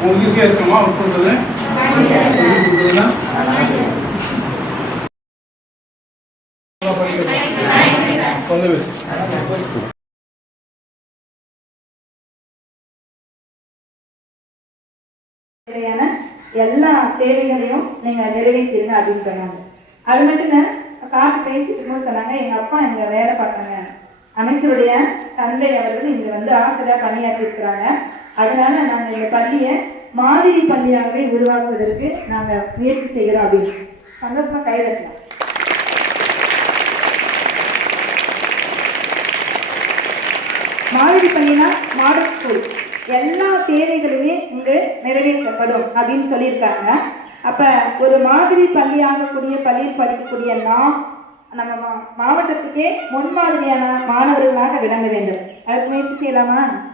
உங்களுக்கு ஈஸியாக இருக்குமா ஒர்க் பண்ணுறது பல்லவி தேவையான எல்லா தேவைகளையும் நீங்க நிறைவேற்றிருங்க அப்படின்னு சொன்னாங்க. அது மட்டும் இல்ல காட்டு பேசிட்டு இருக்கும்போது சொன்னாங்க எங்க அப்பா இங்க வேலை பார்த்தாங்க அமைச்சருடைய தந்தை அவர்கள் இங்க வந்து ஆசிரியர் பணியாற்றி இருக்கிறாங்க. அதனால நாங்க இந்த பள்ளியை மாதிரி பள்ளியாகவே உருவாக்குவதற்கு நாங்க முயற்சி செய்கிறோம் அப்படின்னு. சந்தோஷமா கைதட்டலாம் மாதிரி பள்ளினா மாடல் ஸ்கூல். எல்லா தேவைகளுமே இங்கு நிறைவேற்றப்படும் அப்படின்னு சொல்லியிருக்காங்க. அப்ப ஒரு மாதிரி பள்ளியாகக்கூடிய பள்ளியில் படிக்கக்கூடிய நாம் நம்ம மா- மாவட்டத்துக்கே முன்மாதிரியான மாணவர்களாக விளங்க வேண்டும். அதுக்கு முயற்சி செய்யலாமா?